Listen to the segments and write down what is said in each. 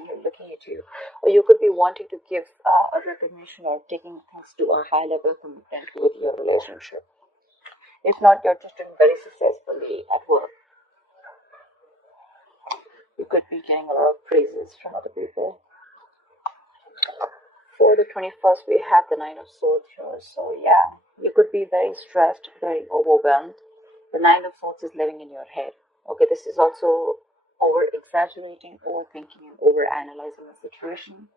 sitting here looking at you, or you could be wanting to give a recognition or taking things to a high level commitment with your relationship. If not, you're just doing very successfully at work. You could be getting a lot of praises from other people. For the 21st, we have the Nine of Swords here. So yeah, you could be very stressed, very overwhelmed. The Nine of Swords is living in your head. Okay, this is also over-exaggerating, overthinking, and over-analyzing the situation.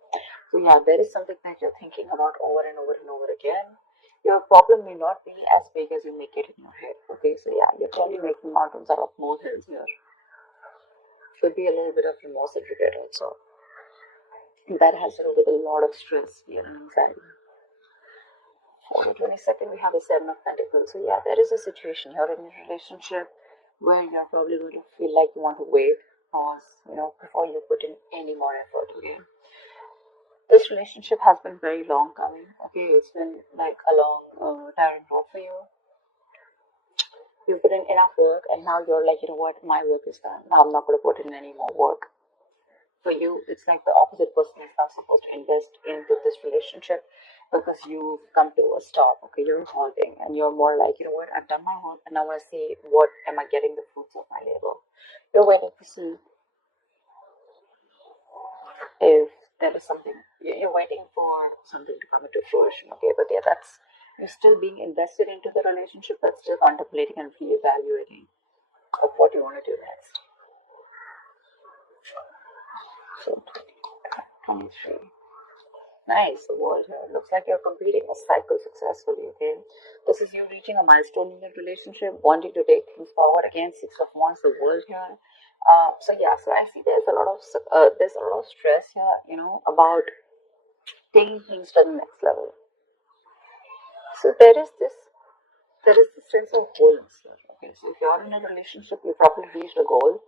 So yeah, there is something that you're thinking about over and over and over again. Your problem may not be as big as you make it in your head. Okay, so yeah, you're probably making mountains out of molehills here. Could be a little bit of remorse and regret also. That has to do with a lot of stress, fear, and anxiety. For the 22nd, we have the Seven of Pentacles. So yeah, there is a situation here in your relationship where you're probably going to feel like you want to wait, pause, before you put in any more effort. Okay, this relationship has been very long coming. Okay, it's been like a long, tiring road for you. You put in enough work, and now you're like, you know what, my work is done. Now I'm not going to put in any more work. For you, it's like the opposite person is now supposed to invest into this relationship because you've come to a stop. Okay, you're halting, and you're more like, you know what, I've done my work, and now I see what am I getting the fruits of my labor. You're waiting to see if there is something. You're waiting for something to come into fruition. Okay, but yeah, that's you're still being invested into the relationship, but still contemplating and reevaluating of what you want to do next. So 23. Nice, the world here. Looks like you're completing a cycle successfully, okay? This is you reaching a milestone in your relationship, wanting to take things forward. Again, Six of Wands, the world here. So yeah, so I see there's a lot of stress here, about taking things to the next level. So there is this sense of wholeness here. Okay, so if you're in a relationship, you probably reached a goal,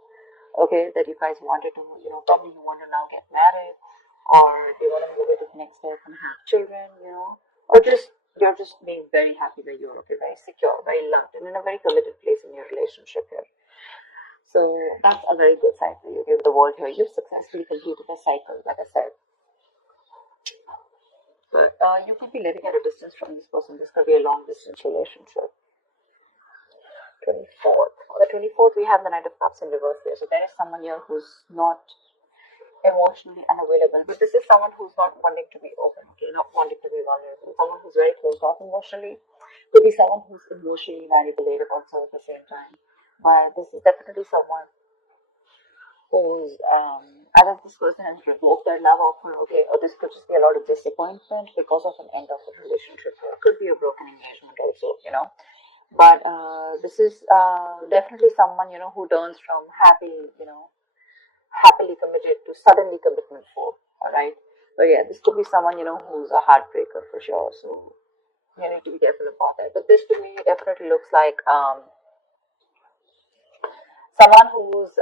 okay, that you guys wanted to, probably you want to now get married, or you want to move it to the next step and have children, or just you're just being very happy that you're okay, very secure, very loved, and in a very committed place in your relationship here. So that's a very good sign for you. Give the world here. You've successfully completed a cycle, like I said. But you could be living at a distance from this person. This could be a long distance relationship. 24th. On the 24th, we have the Knight of Cups in reverse here. So there is someone here who's not emotionally unavailable, but this is someone who's not wanting to be open, okay, not wanting to be vulnerable. Someone who's very closed off emotionally. Could be someone who's emotionally manipulative also at the same time. But this is definitely someone who's either this person has revoked their love offer, okay, or this could just be a lot of disappointment because of an end of the relationship. It could be a broken engagement also, But this is definitely someone, who turns from happily committed to suddenly commitment for, alright? But yeah, this could be someone, who's a heartbreaker for sure, so you need to be careful about that. But this to me definitely looks like someone who's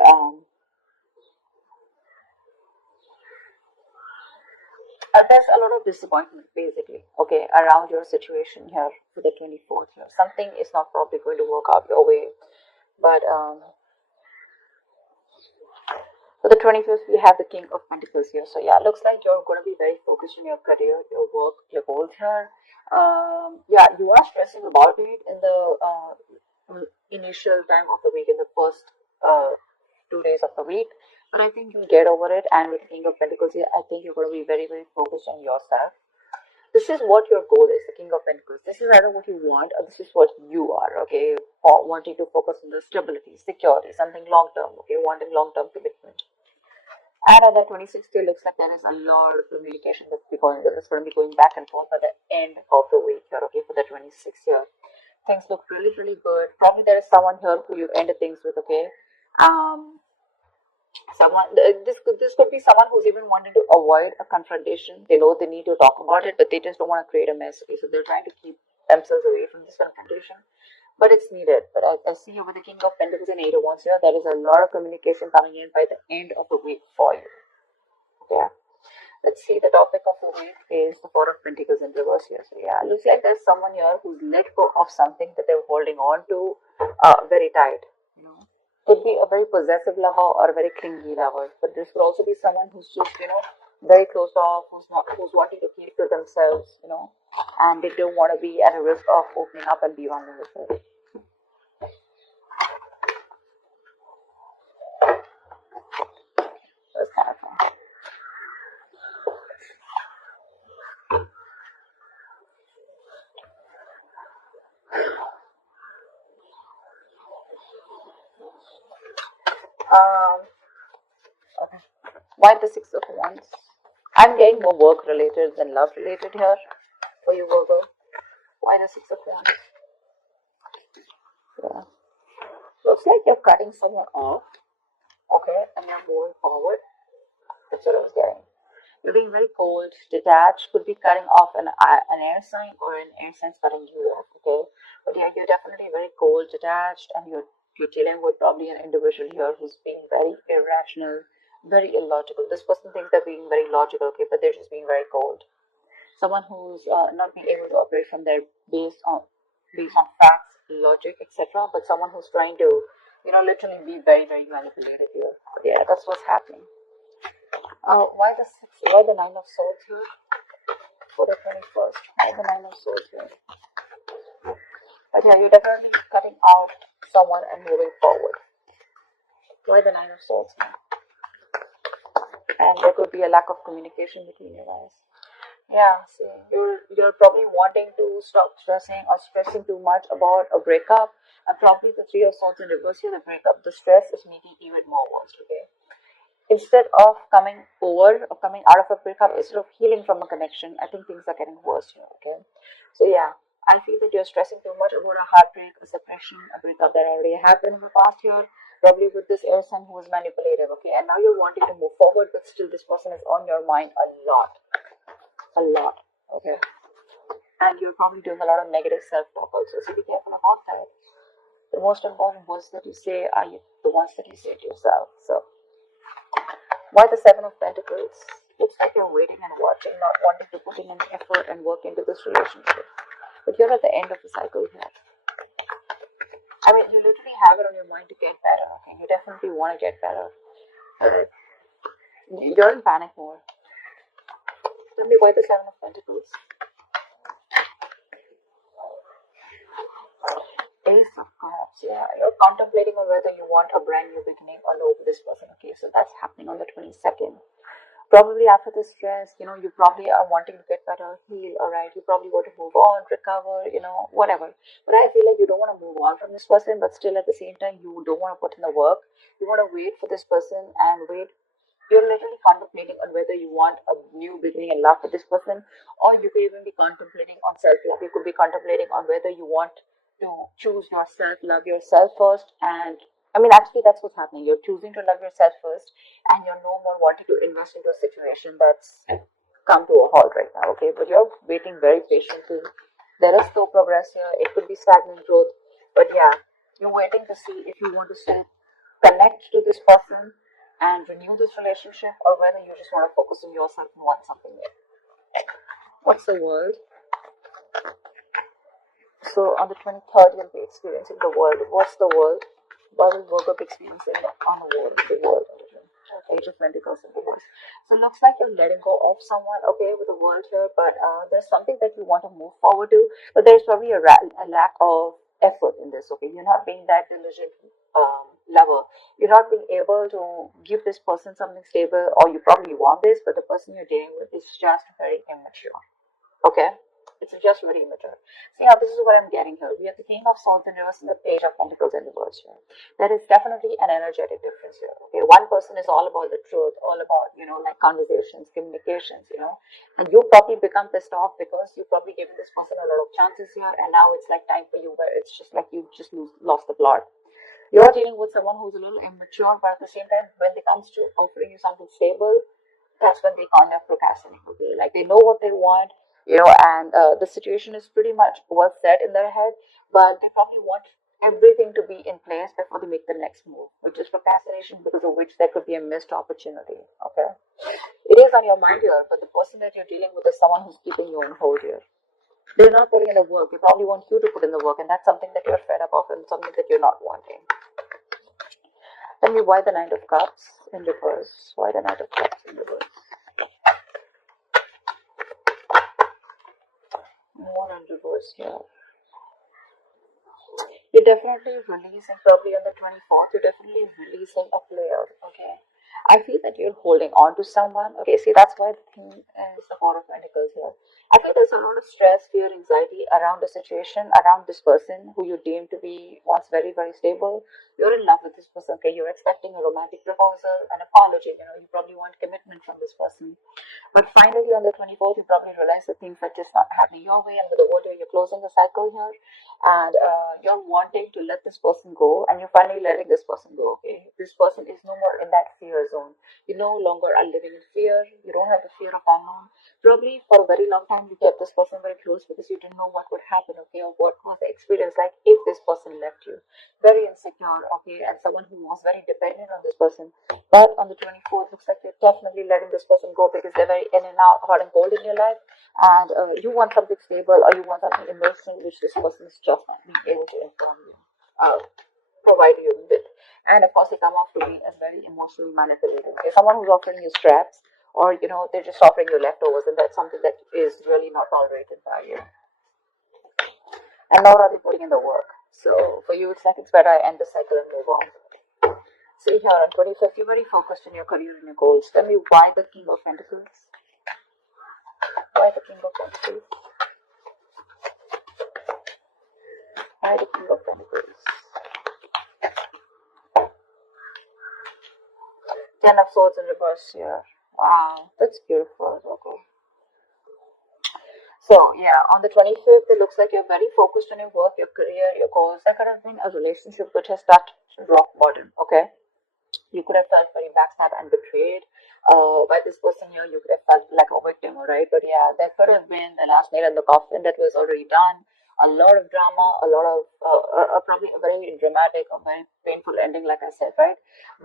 there's a lot of disappointment basically, okay, around your situation here for the 24th here. Something is not probably going to work out your way, but for the 25th, we have the King of Pentacles here. So yeah, looks like you're going to be very focused on your career, your work, your goals here. Yeah, you are stressing about it in the initial time of the week, in the first 2 days of the week. But I think you'll get over it. And with King of Pentacles here, I think you're going to be very, very focused on yourself. This is what your goal is, the King of Pentacles. This is either what you want or this is what you are, okay? Or wanting to focus on the stability, security, something long-term, okay? Wanting long-term commitment. And at the 26th, it looks like there is a lot of communication that's going to be going back and forth by the end of the week here, okay, for the 26th year. Things look really, really good. Probably there is someone here who you've ended things with, okay? This could be someone who's even wanting to avoid a confrontation. They know they need to talk about it, but they just don't want to create a mess, okay? So they're trying to keep themselves away from this confrontation. But it's needed. But I see here with the King of Pentacles and Eight of Wands here, there is a lot of communication coming in by the end of the week for you. Okay. Let's see, the topic of the week is the Four of Pentacles in reverse here. So yeah, it looks like there's someone here who's let go of something that they're holding on to very tight. Could be a very possessive lover or a very clingy lover, but this could also be someone who's just, very closed off, who's wanting to keep to themselves, and they don't want to be at a risk of opening up and be vulnerable. That's kind of fun. Okay. Why the Six of Wands? I'm getting more work related than love related here for you, Virgo. Why the Six of Wands? Yeah. Looks like you're cutting someone off, okay, and you're moving forward. That's what I was getting. You're being very cold, detached, could be cutting off an air sign or an air sign's cutting you off, okay? But yeah, you're definitely very cold, detached, and you're dealing with probably an individual here who's being very irrational, very illogical. This person thinks they're being very logical, okay, but they're just being very cold. Someone who's not being able to operate from their based on facts, logic, etc. But someone who's trying to, literally be very, very manipulative here. But yeah, that's what's happening. Why the Nine of Swords here for the 21st? Why the Nine of Swords here? But yeah, you're definitely cutting out someone and moving forward. Why the Nine of Swords here? And there could be a lack of communication between you guys. Yeah, see, you're probably wanting to stop stressing or stressing too much about a breakup. And probably the Three of Swords in reverse here, the breakup, the stress is making even more worse, okay? Instead of coming over or coming out of a breakup, instead of healing from a connection, I think things are getting worse here, okay? So yeah, I feel that you're stressing too much about a heartbreak, a separation, a breakup that already happened in the past year, probably with this air sign who was manipulative, okay? And now you're wanting to move forward, but still this person is on your mind a lot, okay? And you're probably doing a lot of negative self-talk also, so be careful about that. The most important words that you say are the ones that you say to yourself. So why the Seven of Pentacles? Looks like you're waiting and watching, not wanting to put in an effort and work into this relationship. But you're at the end of the cycle here. I mean, you literally have it on your mind to get better, okay? You definitely want to get better. You're in panic mode. Tell me why the Seven of Pentacles? Ace of Cups, yeah. You're contemplating on whether you want a brand new beginning or no with this person, okay? So that's happening on the 22nd. Probably after the stress, you probably are wanting to get better, heal, alright? You probably want to move on, recover, whatever. But I feel like you don't want to move on from this person, but still at the same time, you don't want to put in the work. You want to wait for this person and wait. You're literally contemplating on whether you want a new beginning in love with this person, or you could even be contemplating on self-love. You could be contemplating on whether you want to choose yourself, love yourself first, and I mean, actually, that's what's happening. You're choosing to love yourself first, and you're no more wanting to invest into a situation that's come to a halt right now, okay? But you're waiting very patiently. There is slow progress here. It could be stagnant growth, but yeah, you're waiting to see if you want to still connect to this person and renew this relationship, or whether you just want to focus on yourself and want something new. What's the world? So on the 23rd, you'll be experiencing the world. What's the world? What will Virgo be experiencing on the world? The world. Age of Pentacles in reverse. So it looks like you're letting go of someone, okay, with the world here, but there's something that you want to move forward to, but there's probably a lack of effort in this, okay? You're not being that diligent lover. You're not being able to give this person something stable, or you probably want this, but the person you're dealing with is just very immature, okay? It's just very immature. See now, this is what I'm getting here. We have the King of Swords in reverse and the Page of Pentacles in reverse here. There is definitely an energetic difference here. Okay, one person is all about the truth, all about, like conversations, communications, and you probably become pissed off because you probably given this person a lot of chances here, and now it's like time for you where it's just like you just lost the plot. You're dealing with someone who's a little immature, but at the same time, when it comes to offering you something stable, that's when they kind of procrastinate. Okay, like they know what they want, and the situation is pretty much well set in their head, but they probably want everything to be in place before they make the next move, which is procrastination, because of which there could be a missed opportunity. Okay, it is on your mind here, but the person that you're dealing with is someone who's keeping you on hold here. They're not putting in the work. They probably want you to put in the work, and that's something that you're fed up of and something that you're not wanting. Tell me why the Knight of Cups in reverse. Why the Knight of Cups in reverse? More in reverse here. You're definitely releasing, probably on the 24th, you're definitely releasing a player, okay? I feel that you're holding on to someone, okay? See, that's why the thing is the Four of Pentacles here. I feel there's a lot of stress, fear, anxiety around the situation, around this person who you deem to be once very, very stable. You're in love with this person, okay? You're expecting a romantic proposal, an apology, you probably want commitment from this person. But finally, on the 24th, you probably realize that things are just not happening your way, and with the word you're closing the cycle here, and you're wanting to let this person go, and you're finally letting this person go. Okay, this person is no more in that fear zone. You no longer are living in fear. You don't have the fear of unknown. Probably for a very long time, you kept this person very close because you didn't know what would happen. Okay, or what was the experience like if this person left you. Very insecure. Okay, and someone who was very dependent on this person. But on the 24th, looks like you're definitely letting this person go because they're very in and out, hot and cold in your life, and you want something stable or you want something emotional, which this person is just not being able to inform you, provide you with. And of course, they come off to be as very emotionally manipulative. If someone who's offering you scraps, or they're just offering you leftovers, and that's something that is really not tolerated by you. And nor are they putting in the work. So for you, it's like it's better I end the cycle and move on. See here on 25th, you're very focused on your career and your goals. Tell me why the King of Pentacles? Why the King of Pentacles? Why the King of Pentacles? Ten of Swords in reverse here. Wow, that's beautiful. Okay. So yeah, on the 25th, it looks like you're very focused on your work, your career, your goals. There could have been a relationship which has touched rock bottom. Okay. You could have felt very backstabbed and betrayed by this person here. You could have felt like a victim, right? But yeah, there could have been the last nail in the coffin that was already done. A lot of drama, a lot of probably a very dramatic, a very painful ending, like I said, right?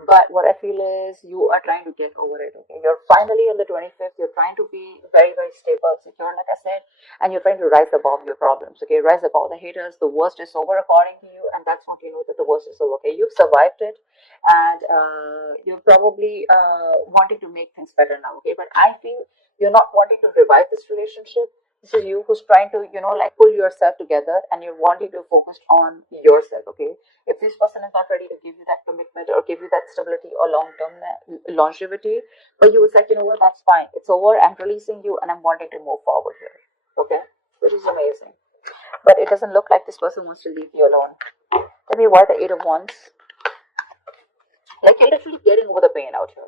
But what I feel is you are trying to get over it, okay? You're finally on the 25th, you're trying to be very, very stable, secure, like I said, and you're trying to rise above your problems, okay? Rise above the haters. The worst is over according to you, and that's what you know, that the worst is over, okay? You've survived it, and you're probably wanting to make things better now, okay? But I feel you're not wanting to revive this relationship. This is you who's trying to, like pull yourself together, and you're wanting to focus on yourself, okay? If this person is not ready to give you that commitment or give you that stability or long-term longevity, but you would say, you know what, that's fine. It's over. I'm releasing you, and I'm wanting to move forward here, okay? Which is amazing. But it doesn't look like this person wants to leave you alone. Tell me why the Eight of Wands. Like you're literally getting over the pain out here,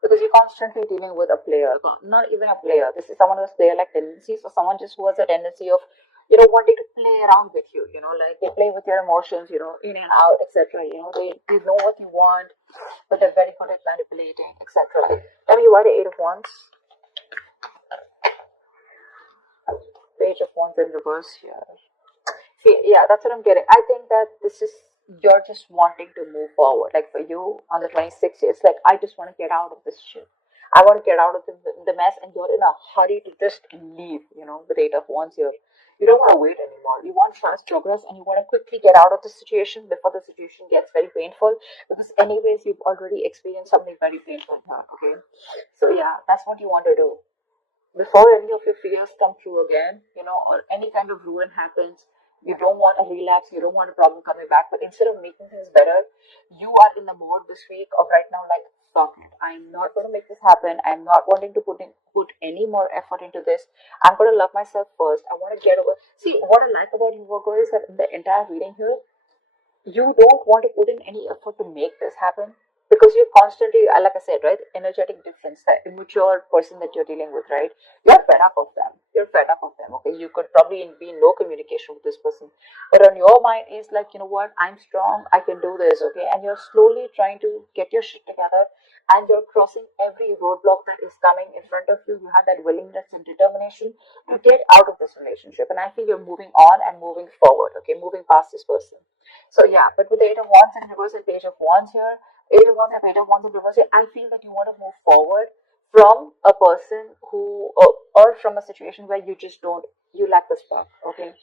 because you're constantly dealing with a player, not even a player. This is someone who has player-like tendencies, or someone just who has a tendency of, wanting to play around with you, like they play with your emotions, in and out, etc. They know what you want, but they're very good at manipulating, etc. Tell me why the Eight of Wands. Page of Wands in reverse here. See, yeah, that's what I'm getting. I think that this is, you're just wanting to move forward. Like for you on the 26th, it's like, I just want to get out of this shit. I want to get out of the mess, and you're in a hurry to just leave, the Eight of Wands here. You don't want to wait anymore. You want fast progress, and you want to quickly get out of the situation before the situation gets very painful, because anyways, you've already experienced something very painful here, okay? So yeah, that's what you want to do. Before any of your fears come true again, or any kind of ruin happens, you don't want a relapse, you don't want a problem coming back. But instead of making things better, you are in the mode this week of right now, like, fuck it, I'm not going to make this happen. I'm not wanting to put any more effort into this. I'm going to love myself first. I want to get over. See, what I like about you, Virgo, is that in the entire reading here, you don't want to put in any effort to make this happen, because you're constantly, like I said, right, energetic difference, the immature person that you're dealing with, right? You're fed up of them. You're fed up of them, okay? You could probably be in no communication with this person, but on your mind is like, you know what, I'm strong, I can do this, okay? And you're slowly trying to get your shit together, and you're crossing every roadblock that is coming in front of you. You have that willingness and determination to get out of this relationship, and I feel you're moving on and moving forward, okay? Moving past this person. So yeah, but with the Eight of Wands in reverse and Page of Wands here, Eight of Wands and Page of Wands in reverse here, I feel that you want to move forward from a person who, or from a situation where you just don't, you lack the spark, okay?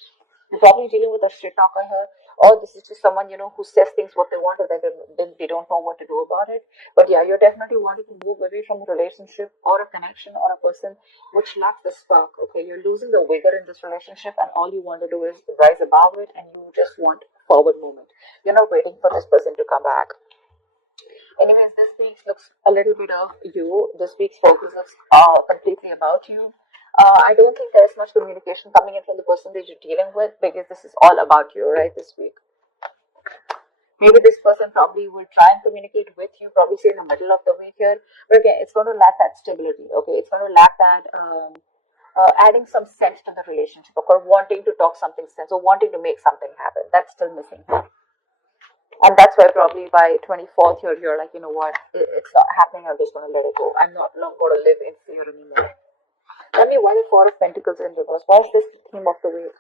You're probably dealing with a shit talker here, or this is just someone, who says things what they want, and then they don't know what to do about it. But yeah, you're definitely wanting to move away from a relationship or a connection or a person which lacks the spark. Okay, you're losing the vigor in this relationship, and all you want to do is rise above it, and you just want forward movement. You're not waiting for this person to come back. Anyways, this week looks a little bit of you. This week's focus is completely about you. I don't think there is much communication coming in from the person that you're dealing with, because this is all about you, right, this week. Maybe this person probably will try and communicate with you, probably say in the middle of the week here. But again, it's going to lack that stability, okay? It's going to lack that adding some sense to the relationship, or wanting to talk something sense, or wanting to make something happen. That's still missing. And that's why probably by 24th you're like, you know what, it's not happening, I'm just going to let it go. I'm not going to live in fear anymore. Tell me, why the Four of Pentacles in reverse? Why is this the theme of the week?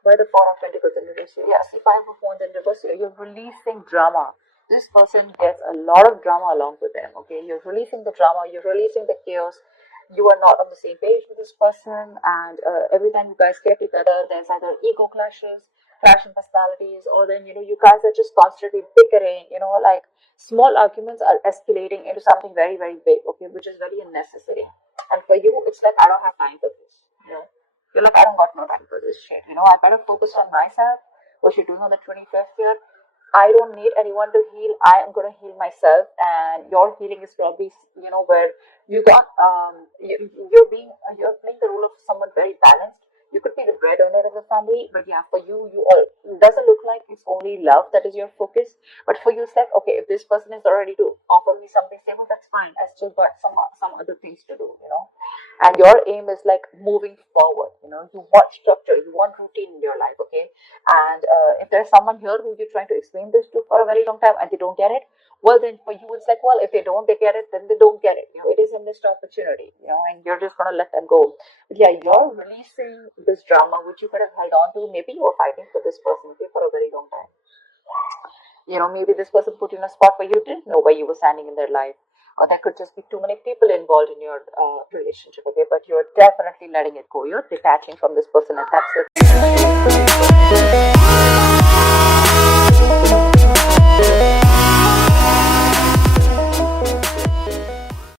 Why the Four of Pentacles in reverse? Yeah, see, Five of Wands in reverse. You're releasing drama. This person gets a lot of drama along with them, okay? You're releasing the drama, you're releasing the chaos. You are not on the same page with this person, and every time you guys get together, there's either ego clashes, clashing personalities, or then, you guys are just constantly bickering, like small arguments are escalating into something very, very big, okay, which is very unnecessary. And for you, it's like, I don't have time for this, You're like, I don't got no time for this shit, I better focus on myself. What you're doing on the 25th here, I don't need anyone to heal. I am going to heal myself, and your healing is probably, where you got, you're playing the role of someone very balanced. You could be the breadwinner of the family, but yeah, for you, it doesn't look like it's only love that is your focus. But for you, it's like, okay, if this person is already to offer me something stable, that's fine. I still got some other things to do, And your aim is like moving forward, You want structure, you want routine in your life, okay? And if there's someone here who you're trying to explain this to for a very long time and they don't get it, well, then for you, it's like, well, if they get it, then they don't get it. It is a missed opportunity, and you're just going to let them go. But yeah, you're releasing this drama, which you could have held on to. Maybe you were fighting for this person, okay, for a very long time. Maybe this person put you in a spot where you didn't know where you were standing in their life. Or there could just be too many people involved in your relationship, okay? But you're definitely letting it go. You're detaching from this person, and that's it.